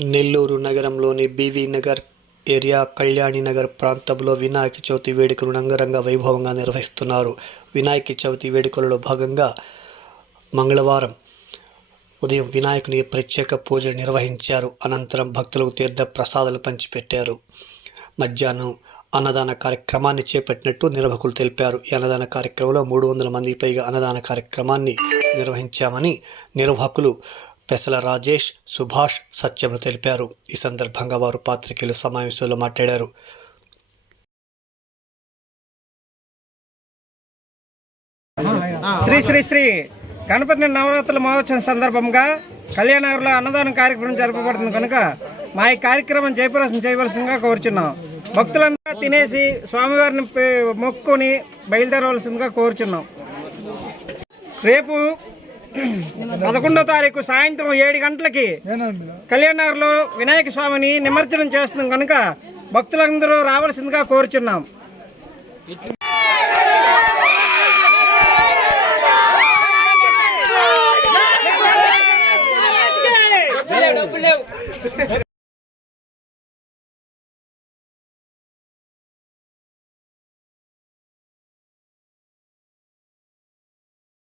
నెల్లూరు నగరంలోని BV Nagar area Kalyani Nagar ప్రాంతంలో వినాయక చవితి వేడుకలు రంగరంగ వైభవంగా నిర్వహిస్తున్నారు. వినాయక చవితి వేడుకలలో భాగంగా మంగళవారం ఉదయం వినాయకుని ప్రత్యేక పూజలు నిర్వహించారు. అనంతరం భక్తులకు తీర్థ ప్రసాదాలు పంచిపెట్టారు. మధ్యాహ్నం అన్నదాన కార్యక్రమాన్ని చేపట్టినట్టు నిర్వాహకులు తెలిపారు. ఈ అన్నదాన కార్యక్రమంలో మూడు వందల మంది పైగా అన్నదాన కార్యక్రమాన్ని నిర్వహించామని నిర్వాహకులు పెసల రాజేష్ సుభాష్ సత్యము తెలిపారు. ఈ సందర్భంగా వారు పాత్రికేయుల సమావేశంలో మాట్లాడారు. శ్రీ శ్రీ శ్రీ గణపతి నవరాత్రుల మహోత్సవం సందర్భంగా కళ్యాణనగర్లో అన్నదానం కార్యక్రమం జరపబడుతుంది కనుక మా ఈ కార్యక్రమం జయప్రసం చేయవలసిందిగా కోరుచున్నాం. భక్తులంతా తినేసి స్వామివారిని మొక్కుని బయలుదేరవలసిందిగా కోరుచున్నాం. రేపు పదకొండో తారీఖు సాయంత్రం ఏడు గంటలకి కళ్యాణనగర్లో వినాయక స్వామిని నిమజ్జనం చేస్తున్నాం కనుక భక్తులందరూ రావాల్సిందిగా కోరుచున్నాం